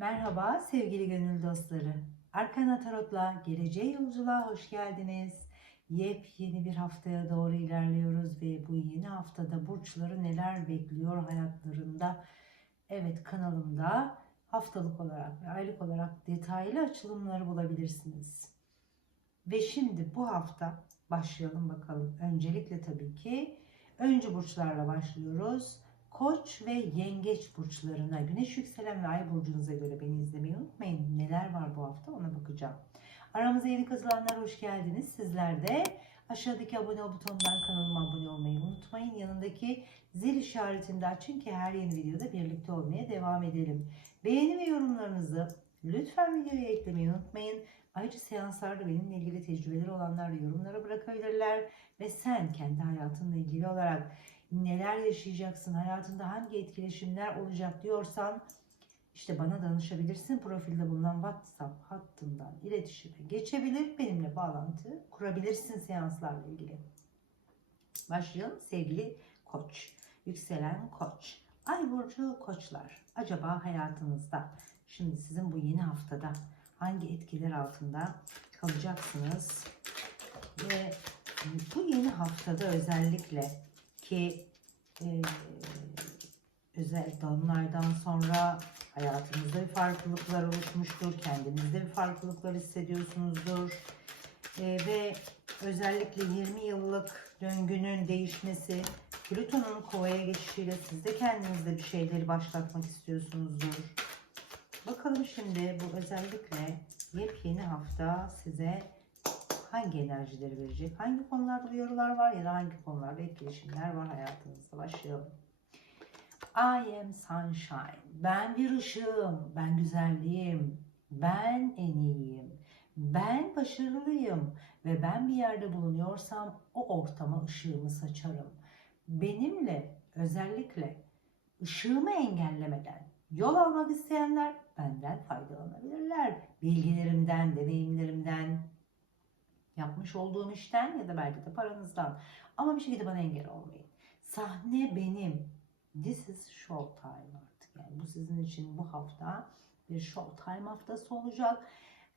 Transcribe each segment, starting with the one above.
Merhaba sevgili gönül dostları. Arkana Tarot'la geleceğe yolculuğa hoş geldiniz. Yepyeni bir haftaya doğru ilerliyoruz ve bu yeni haftada burçları neler bekliyor hayatlarında? Evet kanalımda haftalık olarak ve aylık olarak detaylı açılımları bulabilirsiniz. Ve şimdi bu hafta başlayalım bakalım. Öncelikle tabii ki öncü burçlarla başlıyoruz. Koç ve yengeç burçlarına güneş yükselen ve ay burcunuza göre beni izlemeyi unutmayın. Neler var bu hafta ona bakacağım. Aramıza yeni katılanlar hoş geldiniz. Sizler de aşağıdaki abone ol butonundan kanalıma abone olmayı unutmayın. Yanındaki zil işaretini de açın ki her yeni videoda birlikte olmaya devam edelim. Beğeni ve yorumlarınızı lütfen videoya eklemeyi unutmayın. Ayrıca seanslarda benimle ilgili tecrübeleri olanlar da yorumlara bırakabilirler. Ve sen kendi hayatınla ilgili olarak neler yaşayacaksın, hayatında hangi etkileşimler olacak diyorsan işte bana danışabilirsin. Profilde bulunan WhatsApp hattından iletişime geçebilir. Benimle bağlantı kurabilirsin seanslarla ilgili. Başlayalım sevgili koç. Yükselen koç. Ay burcu koçlar. Acaba hayatınızda şimdi sizin bu yeni haftada hangi etkiler altında kalacaksınız? Ve bu yeni haftada özellikle ki e, özel dolunaydan sonra hayatınızda bir farklılıklar oluşmuştur. Kendinizde bir farklılıklar hissediyorsunuzdur. E, ve özellikle 20 yıllık döngünün değişmesi, Plüton'un kovaya geçişiyle siz de kendinizde bir şeyleri başlatmak istiyorsunuzdur. Bakalım şimdi bu özellikle yepyeni hafta size hangi enerjileri verecek? Hangi konularda uyarılar var ya da hangi konularda etkileşimler var hayatınızda? Başlayalım. I am sunshine. Ben bir ışığım. Ben güzelliğim. Ben en iyiyim. Ben başarılıyım. Ve ben bir yerde bulunuyorsam o ortama ışığımı saçarım. Benimle özellikle ışığımı engellemeden yol almak isteyenler benden faydalanabilirler. Bilgilerimden, deneyimlerimden, yapmış olduğum işten ya da belki de paranızdan. Ama bir şekilde bana engel olmayın. Sahne benim. This is show time artık. Yani bu sizin için bu hafta bir show time haftası olacak.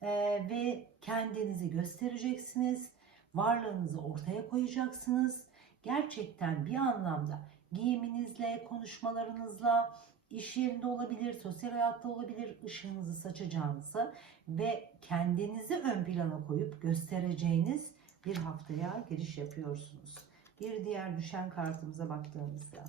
Ee, ve kendinizi göstereceksiniz. Varlığınızı ortaya koyacaksınız. Gerçekten bir anlamda giyiminizle, konuşmalarınızla, iş yerinde olabilir, sosyal hayatta olabilir, ışığınızı saçacağınızı ve kendinizi ön plana koyup göstereceğiniz bir haftaya giriş yapıyorsunuz. Bir diğer düşen kartımıza baktığımızda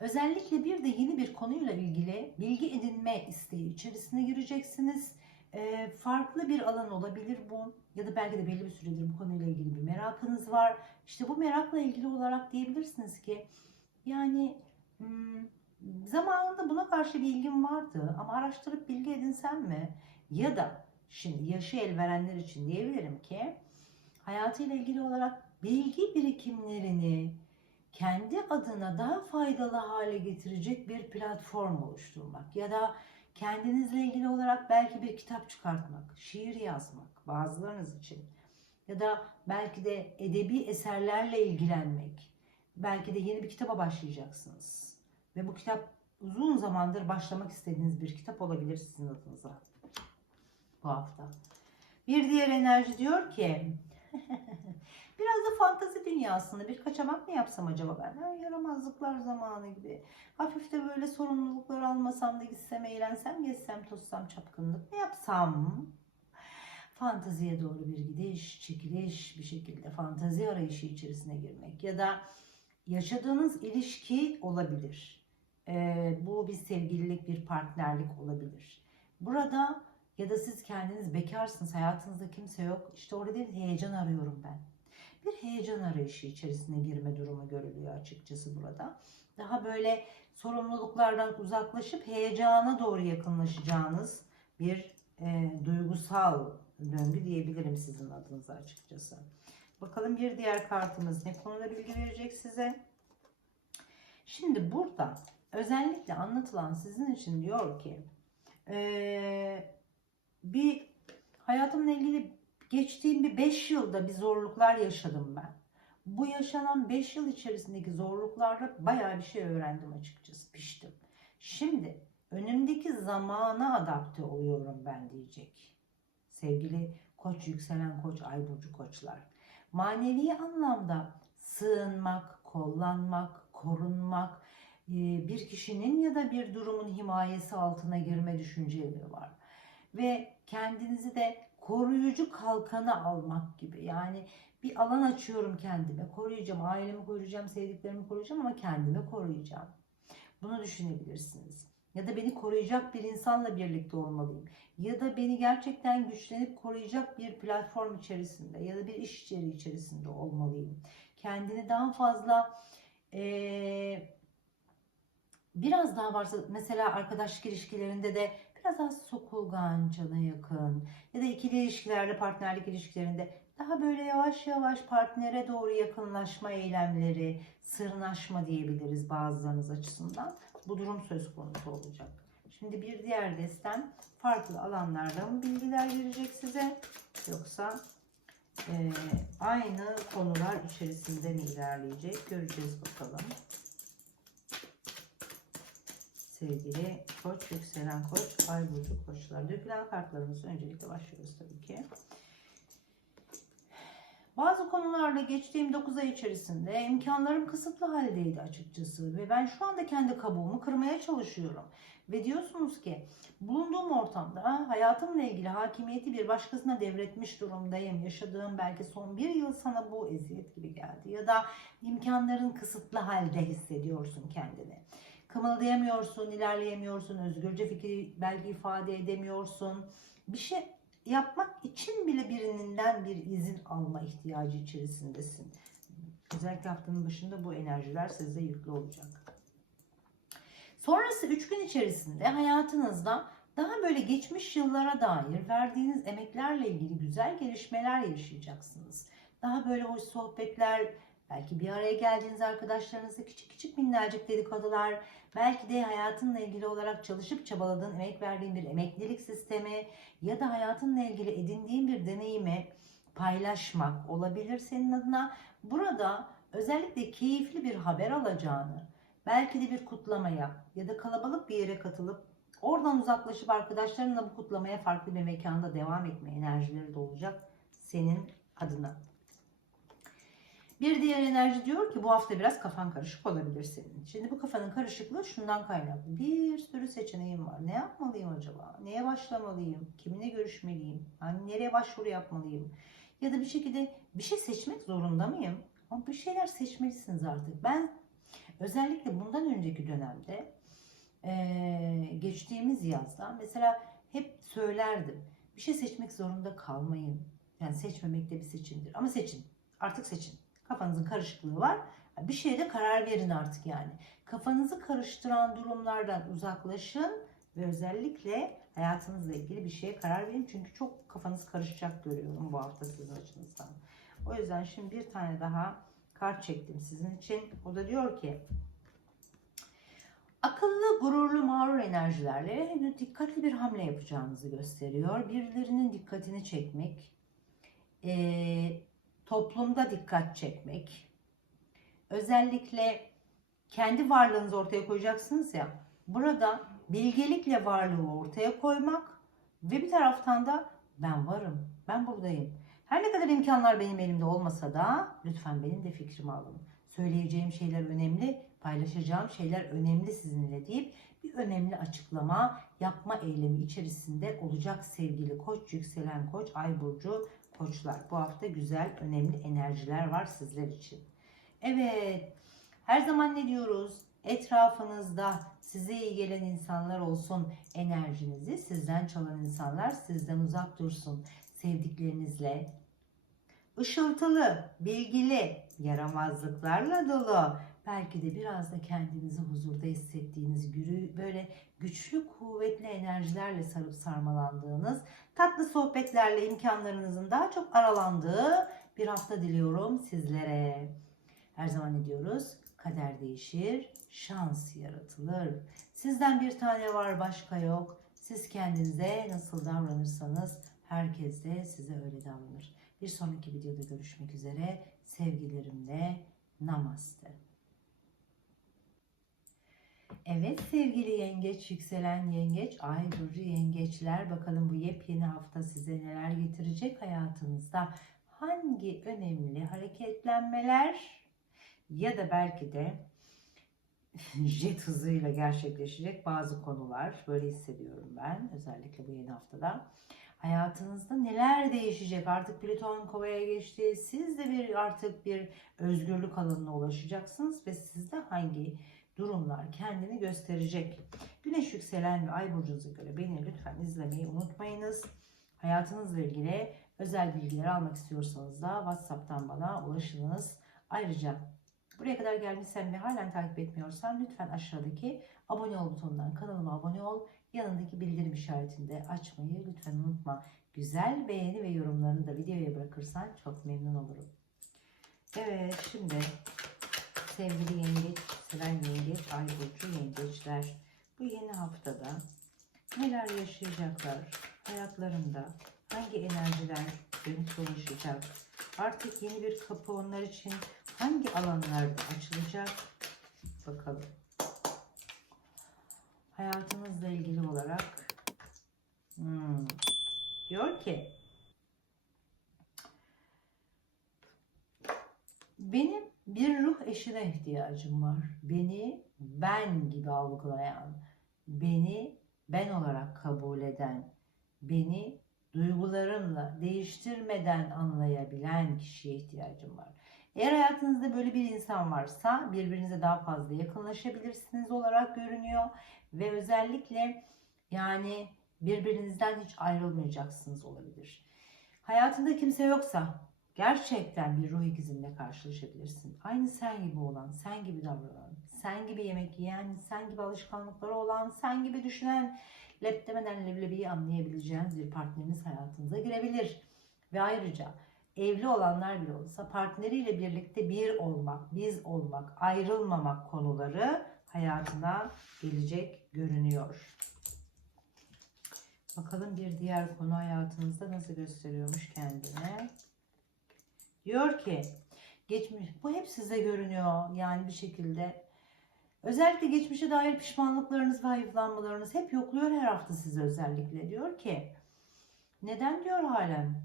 özellikle bir de yeni bir konuyla ilgili bilgi edinme isteği içerisine gireceksiniz. Ee, farklı bir alan olabilir bu ya da belki de belli bir süredir bu konuyla ilgili bir merakınız var. İşte bu merakla ilgili olarak diyebilirsiniz ki yani zamanında buna karşı bir ilgim vardı ama araştırıp bilgi edinsem mi? Ya da şimdi yaşı el verenler için diyebilirim ki hayatıyla ilgili olarak bilgi birikimlerini kendi adına daha faydalı hale getirecek bir platform oluşturmak ya da kendinizle ilgili olarak belki bir kitap çıkartmak, şiir yazmak bazılarınız için ya da belki de edebi eserlerle ilgilenmek. Belki de yeni bir kitaba başlayacaksınız. Ve bu kitap uzun zamandır başlamak istediğiniz bir kitap olabilir sizin adınıza bu hafta. Bir diğer enerji diyor ki biraz da fantazi dünyasında bir kaçamak mı yapsam acaba ben? Ha, yaramazlıklar zamanı gibi. Hafif de böyle sorumluluklar almasam da gitsem eğlensem gezsem tozsam çapkınlık mı yapsam? Fantaziye doğru bir gidiş, çekiliş, bir şekilde fantazi arayışı içerisine girmek ya da yaşadığınız ilişki olabilir. Ee, bu bir sevgililik, bir partnerlik olabilir. Burada ya da siz kendiniz bekarsınız, hayatınızda kimse yok. İşte orada bir heyecan arıyorum ben. Bir heyecan arayışı içerisine girme durumu görülüyor açıkçası burada. Daha böyle sorumluluklardan uzaklaşıp heyecana doğru yakınlaşacağınız bir e, duygusal döngü diyebilirim sizin adınıza açıkçası. Bakalım bir diğer kartımız ne konuda bilgi verecek size? Şimdi burada özellikle anlatılan sizin için diyor ki ee, bir hayatımla ilgili geçtiğim bir 5 yılda bir zorluklar yaşadım ben. Bu yaşanan 5 yıl içerisindeki zorluklarla bayağı bir şey öğrendim açıkçası, piştim. Şimdi önümdeki zamana adapte oluyorum ben diyecek. Sevgili koç yükselen koç ay burcu koçlar. Manevi anlamda sığınmak, kollanmak, korunmak, e, bir kişinin ya da bir durumun himayesi altına girme düşünceleri var. Ve kendinizi de koruyucu kalkanı almak gibi. Yani bir alan açıyorum kendime. Koruyacağım, ailemi koruyacağım, sevdiklerimi koruyacağım ama kendimi koruyacağım. Bunu düşünebilirsiniz. Ya da beni koruyacak bir insanla birlikte olmalıyım. Ya da beni gerçekten güçlenip koruyacak bir platform içerisinde ya da bir iş içeriği içerisinde olmalıyım. Kendini daha fazla eee, biraz daha varsa mesela arkadaşlık ilişkilerinde de biraz daha sokulgan, cana yakın ya da ikili ilişkilerde, partnerlik ilişkilerinde daha böyle yavaş yavaş partnere doğru yakınlaşma eylemleri, sırnaşma diyebiliriz bazılarınız açısından. Bu durum söz konusu olacak. Şimdi bir diğer destem farklı alanlardan bilgiler verecek size. Yoksa e, aynı konular içerisinde mi ilerleyecek? Göreceğiz bakalım. Sevgili koç, yükselen koç, ay burcu koçlar. Dökülen kartlarımız öncelikle başlıyoruz tabii ki. Bazı konularla geçtiğim 9 ay içerisinde imkanlarım kısıtlı haldeydi açıkçası ve ben şu anda kendi kabuğumu kırmaya çalışıyorum. Ve diyorsunuz ki bulunduğum ortamda hayatımla ilgili hakimiyeti bir başkasına devretmiş durumdayım. Yaşadığım belki son bir yıl sana bu eziyet gibi geldi ya da imkanların kısıtlı halde hissediyorsun kendini. Kımıldayamıyorsun, ilerleyemiyorsun, özgürce fikri belki ifade edemiyorsun. Bir şey yapmak için bile birinden bir izin alma ihtiyacı içerisindesin. Özellikle haftanın başında bu enerjiler sizde yüklü olacak. Sonrası 3 gün içerisinde hayatınızda daha böyle geçmiş yıllara dair verdiğiniz emeklerle ilgili güzel gelişmeler yaşayacaksınız. Daha böyle hoş sohbetler, belki bir araya geldiğiniz arkadaşlarınızla küçük küçük minnacık dedikodular, belki de hayatınla ilgili olarak çalışıp çabaladığın, emek verdiğin bir emeklilik sistemi ya da hayatınla ilgili edindiğin bir deneyimi paylaşmak olabilir senin adına. Burada özellikle keyifli bir haber alacağını, belki de bir kutlamaya ya da kalabalık bir yere katılıp oradan uzaklaşıp arkadaşlarınla bu kutlamaya farklı bir mekanda devam etme enerjileri de olacak senin adına. Bir diğer enerji diyor ki bu hafta biraz kafan karışık olabilir senin. Şimdi bu kafanın karışıklığı şundan kaynaklı. Bir sürü seçeneğim var. Ne yapmalıyım acaba? Neye başlamalıyım? Kiminle görüşmeliyim? Hani nereye başvuru yapmalıyım? Ya da bir şekilde bir şey seçmek zorunda mıyım? Ama bir şeyler seçmelisiniz artık. Ben özellikle bundan önceki dönemde geçtiğimiz yazda mesela hep söylerdim. Bir şey seçmek zorunda kalmayın. Yani seçmemek de bir seçimdir. Ama seçin. Artık seçin. Kafanızın karışıklığı var. Bir şeye de karar verin artık yani. Kafanızı karıştıran durumlardan uzaklaşın ve özellikle hayatınızla ilgili bir şeye karar verin. Çünkü çok kafanız karışacak görüyorum bu hafta sizin açınızdan. O yüzden şimdi bir tane daha kart çektim sizin için. O da diyor ki akıllı, gururlu, mağrur enerjilerle dikkatli bir hamle yapacağınızı gösteriyor. Birilerinin dikkatini çekmek, eee toplumda dikkat çekmek, özellikle kendi varlığınızı ortaya koyacaksınız ya, burada bilgelikle varlığı ortaya koymak ve bir taraftan da ben varım, ben buradayım. Her ne kadar imkanlar benim elimde olmasa da lütfen benim de fikrimi alın. Söyleyeceğim şeyler önemli, paylaşacağım şeyler önemli sizinle deyip bir önemli açıklama yapma eylemi içerisinde olacak sevgili koç, yükselen koç, ay burcu koçlar. Bu hafta güzel, önemli enerjiler var sizler için. Evet, her zaman ne diyoruz? Etrafınızda size iyi gelen insanlar olsun. Enerjinizi sizden çalan insanlar sizden uzak dursun. Sevdiklerinizle ışıltılı, bilgili, yaramazlıklarla dolu, belki de biraz da kendinizi huzurda hissettiğiniz, böyle güçlü, kuvvetli enerjilerle sarıp sarmalandığınız, tatlı sohbetlerle imkanlarınızın daha çok aralandığı bir hafta diliyorum sizlere. Her zaman ne diyoruz? Kader değişir, şans yaratılır. Sizden bir tane var, başka yok. Siz kendinize nasıl davranırsanız herkes de size öyle davranır. Bir sonraki videoda görüşmek üzere. Sevgilerimle namaste. Evet sevgili yengeç, yükselen yengeç, ay burcu yengeçler bakalım bu yepyeni hafta size neler getirecek hayatınızda. Hangi önemli hareketlenmeler ya da belki de jet hızıyla gerçekleşecek bazı konular böyle hissediyorum ben özellikle bu yeni haftada. Hayatınızda neler değişecek? Artık Plüton kovaya geçti. Siz de bir artık bir özgürlük alanına ulaşacaksınız ve sizde hangi durumlar kendini gösterecek. Güneş yükselen ve ay burcunuza göre beni lütfen izlemeyi unutmayınız. Hayatınızla ilgili özel bilgiler almak istiyorsanız da WhatsApp'tan bana ulaşınız. Ayrıca buraya kadar gelmişsen ve halen takip etmiyorsan lütfen aşağıdaki abone ol butonundan kanalıma abone ol. Yanındaki bildirim işaretini de açmayı lütfen unutma. Güzel beğeni ve yorumlarını da videoya bırakırsan çok memnun olurum. Evet şimdi sevgili yengeç, seven yengeç, ay burcu yengeçler bu yeni haftada neler yaşayacaklar hayatlarında? Hangi enerjiler dönüp dolaşacak artık yeni bir kapı onlar için hangi alanlarda açılacak? Bakalım. Hayatınızla ilgili olarak hmm, diyor ki benim bir ruh eşine ihtiyacım var. Beni ben gibi algılayan, beni ben olarak kabul eden, beni duygularımla değiştirmeden anlayabilen kişiye ihtiyacım var. Eğer hayatınızda böyle bir insan varsa birbirinize daha fazla yakınlaşabilirsiniz olarak görünüyor ve özellikle yani birbirinizden hiç ayrılmayacaksınız olabilir. Hayatında kimse yoksa gerçekten bir ruh ikizinle karşılaşabilirsin. Aynı sen gibi olan, sen gibi davranan, sen gibi yemek yiyen, sen gibi alışkanlıkları olan, sen gibi düşünen, lep demeden leblebiyi anlayabileceğiniz bir partneriniz hayatınıza girebilir. Ve ayrıca evli olanlar bile olsa partneriyle birlikte bir olmak, biz olmak, ayrılmamak konuları hayatına gelecek görünüyor. Bakalım bir diğer konu hayatınızda nasıl gösteriyormuş kendine. Diyor ki geçmiş bu hep size görünüyor yani bir şekilde. Özellikle geçmişe dair pişmanlıklarınız ve hayıflanmalarınız hep yokluyor her hafta size özellikle. Diyor ki neden diyor halen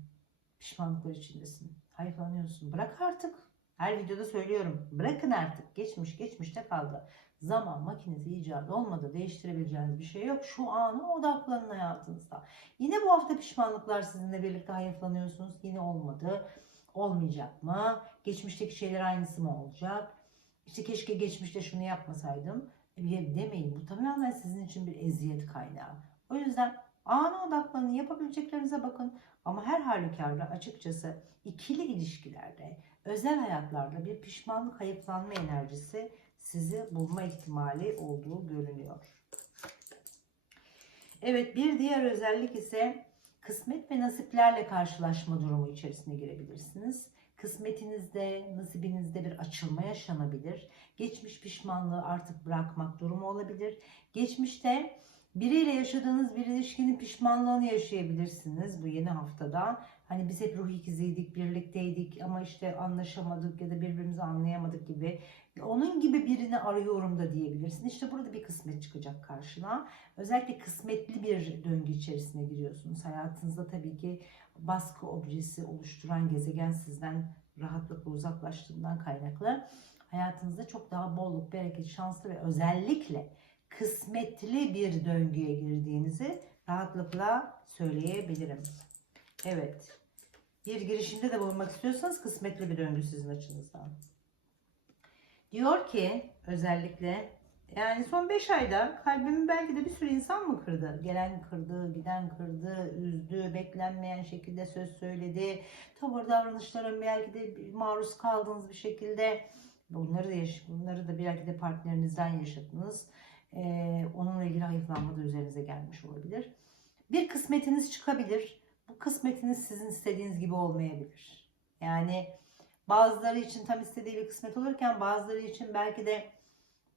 pişmanlıklar içindesin. Hayıflanıyorsun. Bırak artık. Her videoda söylüyorum. Bırakın artık. Geçmiş geçmişte kaldı. Zaman makinesi icat olmadı. Değiştirebileceğiniz bir şey yok. Şu ana odaklanın hayatınızda. Yine bu hafta pişmanlıklar sizinle birlikte hayıflanıyorsunuz. Yine olmadı. Olmayacak mı? Geçmişteki şeyler aynısı mı olacak? İşte keşke geçmişte şunu yapmasaydım. E, demeyin. Bu tamamen sizin için bir eziyet kaynağı. O yüzden ana odaklanın. Yapabileceklerinize bakın. Ama her halükarda açıkçası ikili ilişkilerde, özel hayatlarda bir pişmanlık, hayıflanma enerjisi sizi bulma ihtimali olduğu görünüyor. Evet bir diğer özellik ise kısmet ve nasiplerle karşılaşma durumu içerisine girebilirsiniz. Kısmetinizde, nasibinizde bir açılma yaşanabilir. Geçmiş pişmanlığı artık bırakmak durumu olabilir. Geçmişte biriyle yaşadığınız bir ilişkinin pişmanlığını yaşayabilirsiniz bu yeni haftada. Hani biz hep ruh ikiziydik, birlikteydik ama işte anlaşamadık ya da birbirimizi anlayamadık gibi. Onun gibi birini arıyorum da diyebilirsin. İşte burada bir kısmet çıkacak karşına. Özellikle kısmetli bir döngü içerisine giriyorsunuz. Hayatınızda tabii ki baskı objesi oluşturan gezegen sizden rahatlıkla uzaklaştığından kaynaklı. Hayatınızda çok daha bolluk, bereket, şanslı ve özellikle kısmetli bir döngüye girdiğinizi rahatlıkla söyleyebilirim. Evet. Bir girişimde de bulunmak istiyorsanız kısmetli bir döngü sizin açınızdan. Diyor ki özellikle yani son 5 ayda kalbimi belki de bir sürü insan mı kırdı? Gelen kırdı, giden kırdı, üzdü, beklenmeyen şekilde söz söyledi. Tavır davranışlara belki de maruz kaldığınız bir şekilde bunları da yaş bunları da belki de partnerinizden yaşadınız. Ee, onunla ilgili hayıflanma da üzerinize gelmiş olabilir. Bir kısmetiniz çıkabilir. Bu kısmetiniz sizin istediğiniz gibi olmayabilir. Yani bazıları için tam istediği bir kısmet olurken bazıları için belki de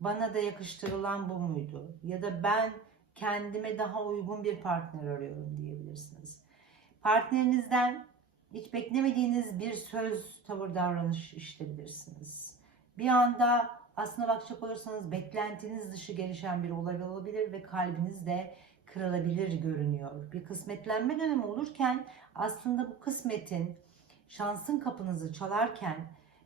bana da yakıştırılan bu muydu? Ya da ben kendime daha uygun bir partner arıyorum diyebilirsiniz. Partnerinizden hiç beklemediğiniz bir söz, tavır, davranış işleyebilirsiniz. Bir anda aslına bakacak olursanız beklentiniz dışı gelişen bir olay olabilir ve kalbiniz de kırılabilir görünüyor. Bir kısmetlenme dönemi olurken aslında bu kısmetin şansın kapınızı çalarken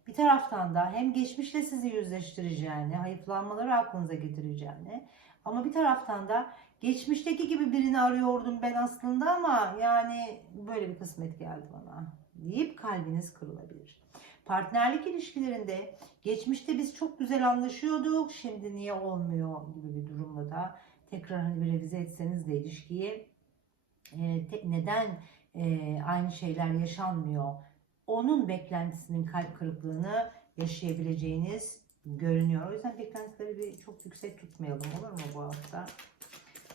bir taraftan da hem geçmişle sizi yüzleştireceğini, hayıflanmaları aklınıza getireceğini ama bir taraftan da geçmişteki gibi birini arıyordum ben aslında ama yani böyle bir kısmet geldi bana deyip kalbiniz kırılabilir. Partnerlik ilişkilerinde geçmişte biz çok güzel anlaşıyorduk şimdi niye olmuyor gibi bir durumda da tekrar hani bir revize etseniz de ilişkiyi e, neden e, aynı şeyler yaşanmıyor onun beklentisinin kalp kırıklığını yaşayabileceğiniz görünüyor. O yüzden beklentileri bir çok yüksek tutmayalım olur mu bu hafta?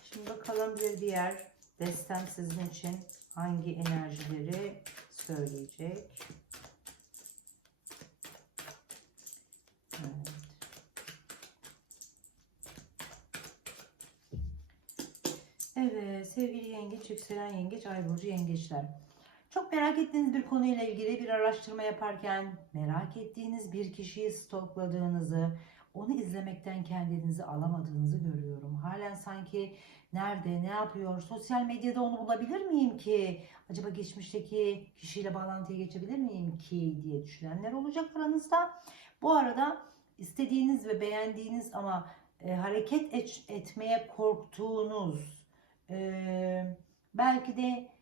Şimdi bakalım bir diğer destem sizin için hangi enerjileri söyleyecek? Evet. Evet sevgili yengeç, yükselen yengeç, ay burcu yengeçler. Çok merak ettiğiniz bir konuyla ilgili bir araştırma yaparken merak ettiğiniz bir kişiyi stokladığınızı, onu izlemekten kendinizi alamadığınızı görüyorum. Halen sanki nerede, ne yapıyor, sosyal medyada onu bulabilir miyim ki? Acaba geçmişteki kişiyle bağlantıya geçebilir miyim ki diye düşünenler olacak aranızda. Bu arada istediğiniz ve beğendiğiniz ama e, hareket et- etmeye korktuğunuz, e, belki de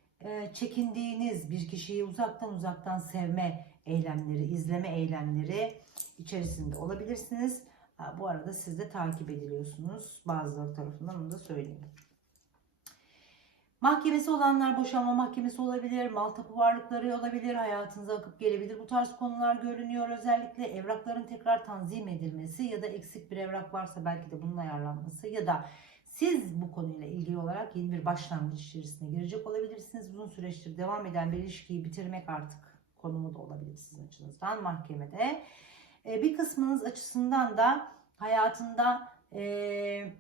çekindiğiniz bir kişiyi uzaktan uzaktan sevme eylemleri, izleme eylemleri içerisinde olabilirsiniz. Bu arada siz de takip ediliyorsunuz bazıları tarafından onu da söyleyeyim. Mahkemesi olanlar boşanma mahkemesi olabilir, mal tapu varlıkları olabilir, hayatınıza akıp gelebilir. Bu tarz konular görünüyor. Özellikle evrakların tekrar tanzim edilmesi ya da eksik bir evrak varsa belki de bunun ayarlanması ya da siz bu konuyla ilgili olarak yeni bir başlangıç içerisine girecek olabilirsiniz. Uzun süreçtir devam eden bir ilişkiyi bitirmek artık konumu da olabilir sizin açınızdan mahkemede. E, bir kısmınız açısından da hayatında e,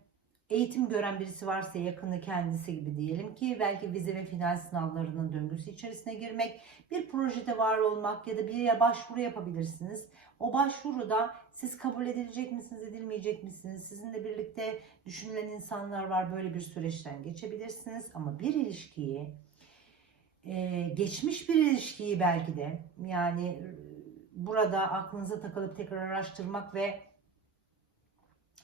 eğitim gören birisi varsa yakını kendisi gibi diyelim ki belki vize ve final sınavlarının döngüsü içerisine girmek, bir projede var olmak ya da bir başvuru yapabilirsiniz. O başvuruda siz kabul edilecek misiniz, edilmeyecek misiniz? Sizinle birlikte düşünülen insanlar var. Böyle bir süreçten geçebilirsiniz. Ama bir ilişkiyi, e, geçmiş bir ilişkiyi belki de yani e, burada aklınıza takılıp tekrar araştırmak ve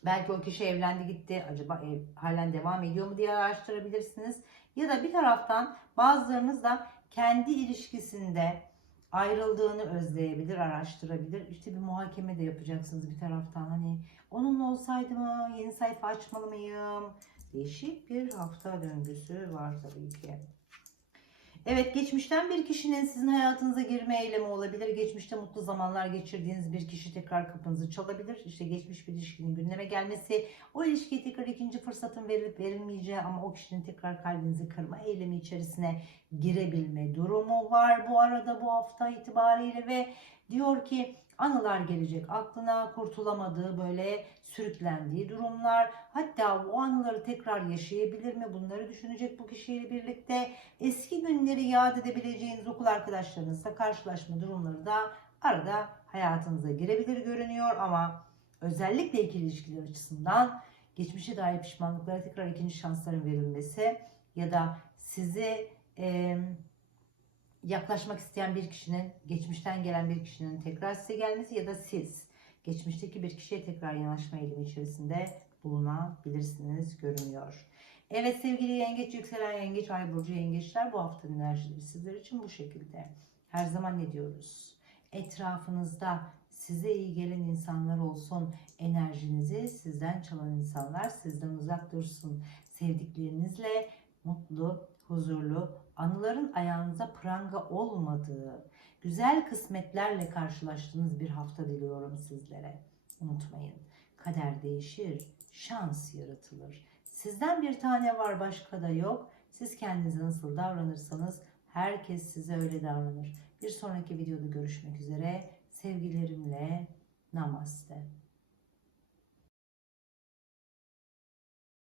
belki o kişi evlendi gitti. Acaba ev halen devam ediyor mu diye araştırabilirsiniz. Ya da bir taraftan bazılarınız da kendi ilişkisinde ayrıldığını özleyebilir, araştırabilir. İşte bir muhakeme de yapacaksınız bir taraftan. Hani onunla olsaydı mı, yeni sayfa açmalı mıyım? Değişik bir hafta döngüsü var tabii ki. Evet, geçmişten bir kişinin sizin hayatınıza girme eylemi olabilir. Geçmişte mutlu zamanlar geçirdiğiniz bir kişi tekrar kapınızı çalabilir. İşte geçmiş bir ilişkinin gündeme gelmesi, o ilişkiye tekrar ikinci fırsatın verilip verilmeyeceği ama o kişinin tekrar kalbinizi kırma eylemi içerisine girebilme durumu var bu arada bu hafta itibariyle ve diyor ki anılar gelecek aklına kurtulamadığı böyle sürüklendiği durumlar. Hatta o anıları tekrar yaşayabilir mi? Bunları düşünecek bu kişiyle birlikte. Eski günleri yad edebileceğiniz okul arkadaşlarınızla karşılaşma durumları da arada hayatınıza girebilir görünüyor. Ama özellikle ikili ilişkiler açısından geçmişe dair pişmanlıklara tekrar ikinci şansların verilmesi ya da sizi e, yaklaşmak isteyen bir kişinin, geçmişten gelen bir kişinin tekrar size gelmesi ya da siz geçmişteki bir kişiye tekrar yanaşma eğilimi içerisinde bulunabilirsiniz görünüyor. Evet sevgili yengeç, yükselen yengeç, ay burcu yengeçler bu haftanın enerjileri sizler için bu şekilde. Her zaman ne diyoruz? Etrafınızda size iyi gelen insanlar olsun. Enerjinizi sizden çalan insanlar sizden uzak dursun. Sevdiklerinizle mutlu, huzurlu, anıların ayağınıza pranga olmadığı, güzel kısmetlerle karşılaştığınız bir hafta diliyorum sizlere. Unutmayın, kader değişir, şans yaratılır. Sizden bir tane var, başka da yok. Siz kendinize nasıl davranırsanız herkes size öyle davranır. Bir sonraki videoda görüşmek üzere. Sevgilerimle namaste.